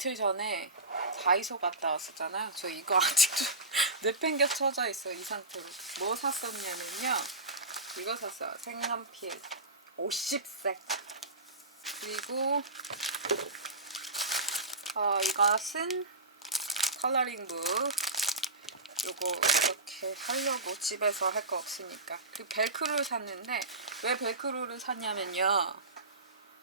이틀 전에 다이소 갔다 왔었잖아요. 저 이거 아직도 내팽겨 쳐져 있어 이 상태로. 뭐 샀었냐면요. 이거 샀어요. 색연필 50색. 그리고 어, 이것은 컬러링북. 요거 이렇게 하려고 집에서 할 거 없으니까. 그리고 벨크로를 샀는데 왜 벨크로를 샀냐면요.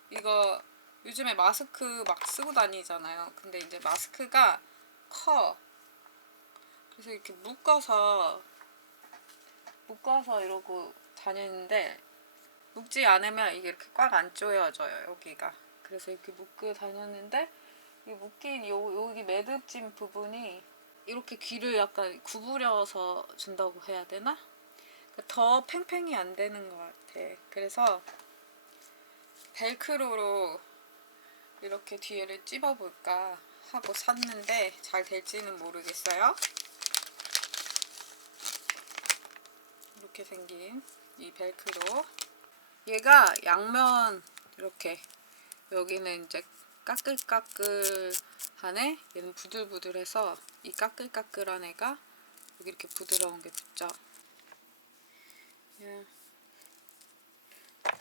이거 요즘에 마스크 막 쓰고 다니잖아요. 근데 이제 마스크가 커. 그래서 이렇게 묶어서 묶어서 이러고 다니는데 묶지 않으면 이게 이렇게 꽉 안 조여져요. 여기가. 그래서 이렇게 묶고 다녔는데 이 묶인 요 여기 매듭진 부분이 이렇게 귀를 약간 구부려서 준다고 해야 되나? 그러니까 더 팽팽이 안 되는 것 같아. 그래서 벨크로로 이렇게 뒤에를 찝어볼까 하고 샀는데 잘 될지는 모르겠어요. 이렇게 생긴 이 벨크로. 얘가 양면 이렇게 여기는 이제 까끌까끌하네. 얘는 부들부들해서 이 까끌까끌한 애가 여기 이렇게 부드러운 게 붙죠. 예.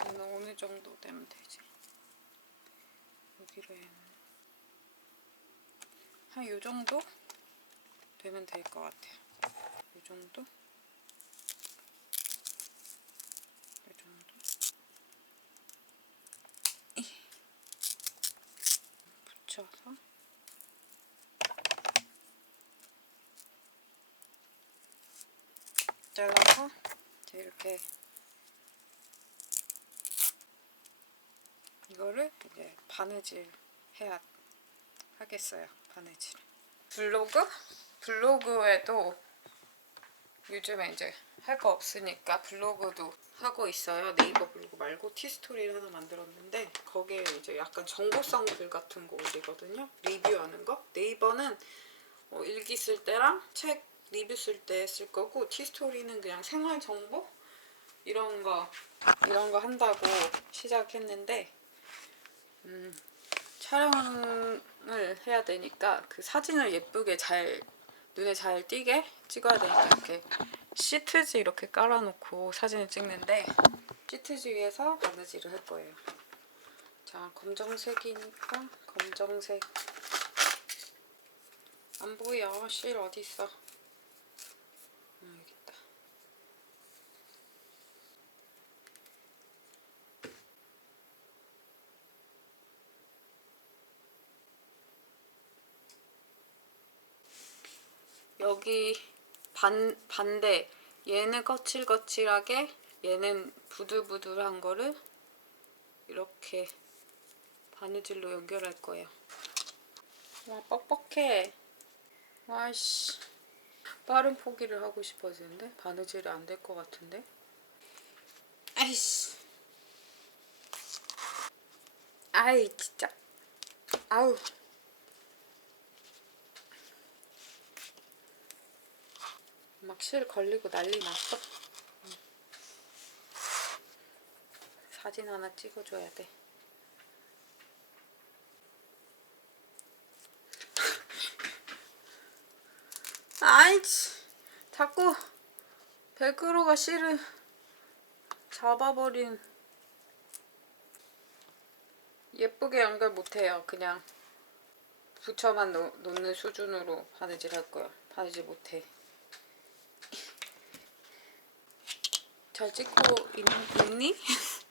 얘는 어느 정도 되면 되지. 여기로 해는 한 요 정도 되면 될 것 같아요. 요 정도? 요 정도? 이. 붙여서 잘라서 이렇게 이거를 이제 바느질 해야 하겠어요. 바느질. 블로그? 블로그에도 요즘에 이제 할 거 없으니까 블로그도 하고 있어요. 네이버 블로그 말고 티스토리를 하나 만들었는데 거기에 이제 약간 정보성 글 같은 거 올리거든요. 리뷰하는 거. 네이버는 어, 일기 쓸 때랑 책 리뷰 쓸 때 쓸 거고 티스토리는 그냥 생활 정보 이런 거 이런 거 한다고 시작했는데 음, 촬영을 해야 되니까 그 사진을 예쁘게 잘 눈에 잘 띄게 찍어야 되니까 이렇게 시트지 이렇게 깔아놓고 사진을 찍는데 시트지 위에서 바느질을 할 거예요. 자 검정색이니까 검정색 안 보여 실 어디 있어? 음, 여기 있다. 여기 반 반대 얘는 거칠거칠하게 얘는 부들부들한 거를 이렇게 바느질로 연결할 거예요. 와 뻑뻑해. 와씨 빠른 포기를 하고 싶어지는데 바느질이 안 될 것 같은데. 아이씨. 아이 진짜. 아우. 막 실 걸리고 난리 났어. 응. 사진 하나 찍어줘야 돼. 아이치 자꾸 벨크로가 실을 잡아버린 예쁘게 연결 못해요 그냥 붙여만 놓, 놓는 수준으로 바느질 할 거야 바느질 못해 잘 찍고 있, 있니?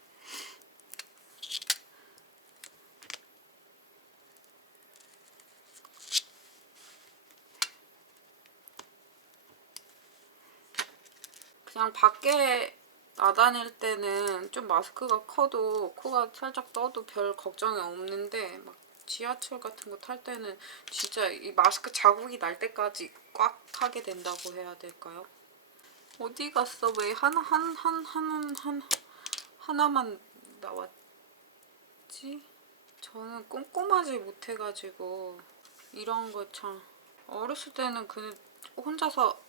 그냥 밖에 나다닐 때는 좀 마스크가 커도 코가 살짝 떠도 별 걱정이 없는데 막 지하철 같은 거 탈 때는 진짜 이 마스크 자국이 날 때까지 꽉 하게 된다고 해야 될까요? 어디 갔어? 왜 하나 한 한 한 한 하나만 나왔지? 저는 꼼꼼하지 못해가지고 이런 거 참 어렸을 때는 그 혼자서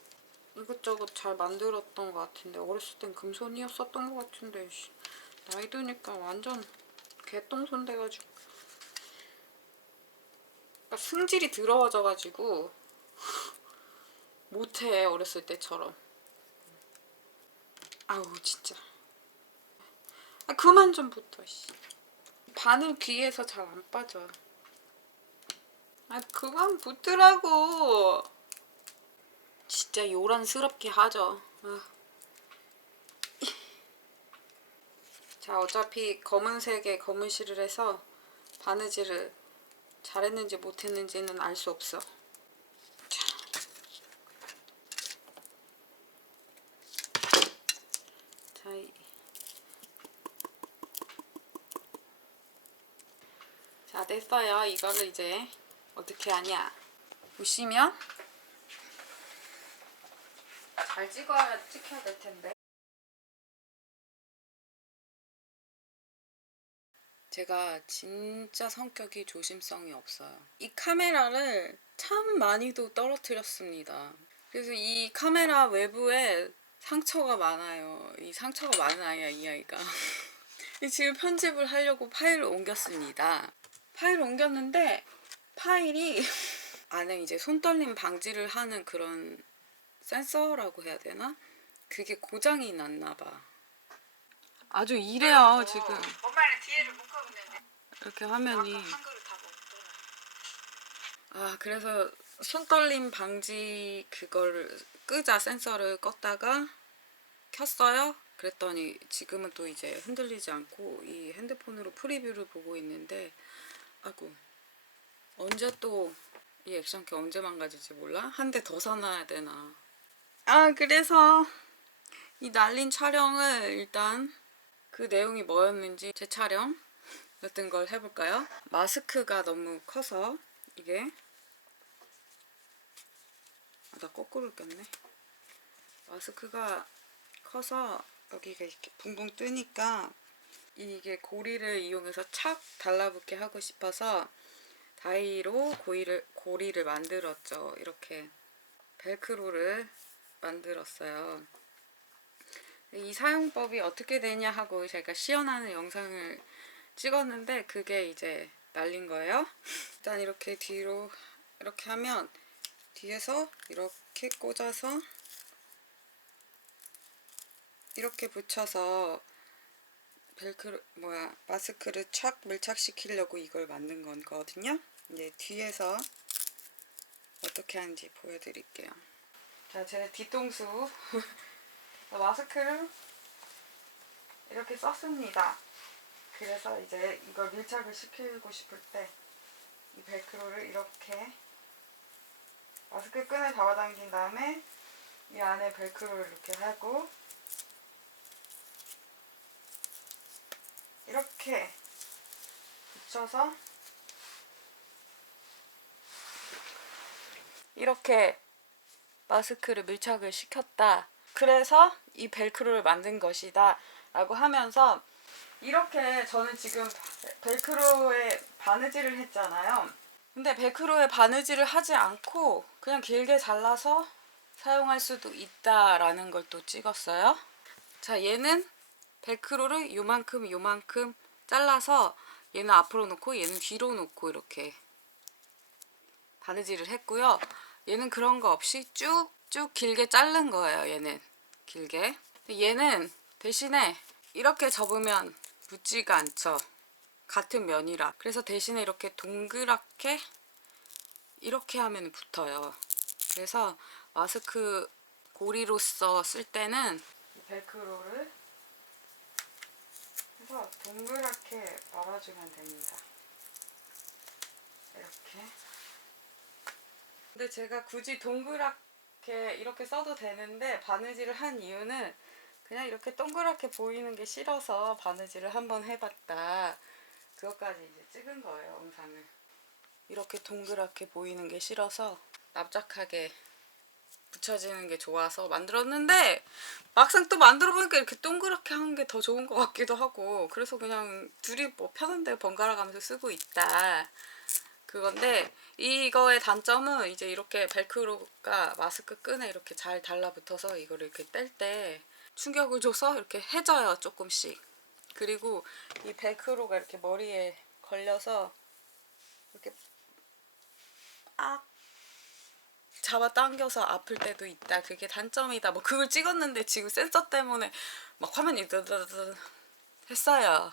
이것저것 잘 만들었던 것 같은데 어렸을 땐 금손이었었던 것 같은데 씨, 나이 드니까 완전 개똥손 돼가지고 그러니까 승질이 더러워져가지고 못해 어렸을 때처럼. 아우 진짜. 아 그만 좀 붙어. 씨. 바늘 귀에서 잘 안 빠져. 아 그만 붙으라고. 진짜 요란스럽게 하죠. 아. 자 어차피 검은색에 검은실을 해서 바느질을 잘했는지 못했는지는 알 수 없어. 자. 자, 이- 자 됐어요. 이거를 이제 어떻게 하냐? 보시면 잘 찍어야 찍혀야 될 텐데. 제가 진짜 성격이 조심성이 없어요. 이 카메라를 참 많이도 떨어뜨렸습니다. 그래서 이 카메라 외부에 상처가 많아요. 이 상처가 많은 아이야, 이 아이가. 지금 편집을 하려고 파일을 옮겼습니다. 파일을 옮겼는데 파일이 안에 이제 손떨림 방지를 하는 그런 센서라고 해야 되나? 그게 고장이 났나 봐. 아주 이래요, 지금. 엄마는 뒤에를 묶어보는데 이렇게 화면이 한 그릇 다 먹더라. 아 그래서 손떨림 방지 그거를 끄자 센서를 껐다가 켰어요. 그랬더니 지금은 또 이제 흔들리지 않고 이 핸드폰으로 프리뷰를 보고 있는데 아이고 언제 또 이 액션캐 언제 망가질지 몰라? 한 대 더 사놔야 되나? 아 그래서 이 날린 촬영을 일단 그 내용이 뭐였는지 제 촬영 같은 걸 해볼까요? 마스크가 너무 커서 이게 아, 나 거꾸로 꼈네. 마스크가 커서 여기가 이렇게 붕붕 뜨니까 이게 고리를 이용해서 착 달라붙게 하고 싶어서 다이로 고리를, 고리를 만들었죠. 이렇게 벨크로를 만들었어요. 이 사용법이 어떻게 되냐 하고 제가 시연하는 영상을 찍었는데 그게 이제 날린 거예요. 일단 이렇게 뒤로 이렇게 하면 뒤에서 이렇게 꽂아서 이렇게 붙여서 벨크로 뭐야 마스크를 착 밀착시키려고 이걸 만든 거거든요. 이제 뒤에서 어떻게 하는지 보여드릴게요. 자, 제 뒤통수 마스크를 이렇게 썼습니다. 그래서 이제 이걸 밀착을 시키고 싶을 때 이 벨크로를 이렇게 마스크 끈을 잡아당긴 다음에 이 안에 벨크로를 이렇게 하고 이렇게 붙여서 이렇게 마스크를 밀착을 시켰다. 그래서 이 벨크로를 만든 것이다. 라고 하면서 이렇게 저는 지금 벨크로에 바느질을 했잖아요. 근데 벨크로에 바느질을 하지 않고 그냥 길게 잘라서 사용할 수도 있다라는 걸 또 찍었어요. 자, 얘는 벨크로를 요만큼 요만큼 잘라서 얘는 앞으로 놓고 얘는 뒤로 놓고 이렇게 바느질을 했고요. 얘는 그런 거 없이 쭉쭉 길게 자른 거예요. 얘는 길게. 얘는 대신에 이렇게 접으면 붙지가 않죠. 같은 면이라. 그래서 대신에 이렇게 동그랗게 이렇게 하면 붙어요. 그래서 마스크 고리로서 쓸 때는 이 벨크로를 해서 동그랗게 말아주면 됩니다. 이렇게. 근데 제가 굳이 동그랗게 이렇게 써도 되는데 바느질을 한 이유는 그냥 이렇게 동그랗게 보이는 게 싫어서 바느질을 한번 해봤다. 그것까지 이제 찍은 거예요, 영상을. 이렇게 동그랗게 보이는 게 싫어서 납작하게 붙여지는 게 좋아서 만들었는데 막상 또 만들어 보니까 이렇게 동그랗게 하는 게더 좋은 것 같기도 하고 그래서 그냥 둘이 뭐 편한데 번갈아 가면서 쓰고 있다. 그건데 이거의 단점은 이제 이렇게 벨크로가 마스크 끈에 이렇게 잘 달라붙어서 이거를 이렇게 뗄 때 충격을 줘서 이렇게 해져요 조금씩 그리고 이 벨크로가 이렇게 머리에 걸려서 이렇게 잡아당겨서 아플 때도 있다. 그게 단점이다. 뭐 그걸 찍었는데 지금 센서 때문에 막 화면이 드드드 했어요.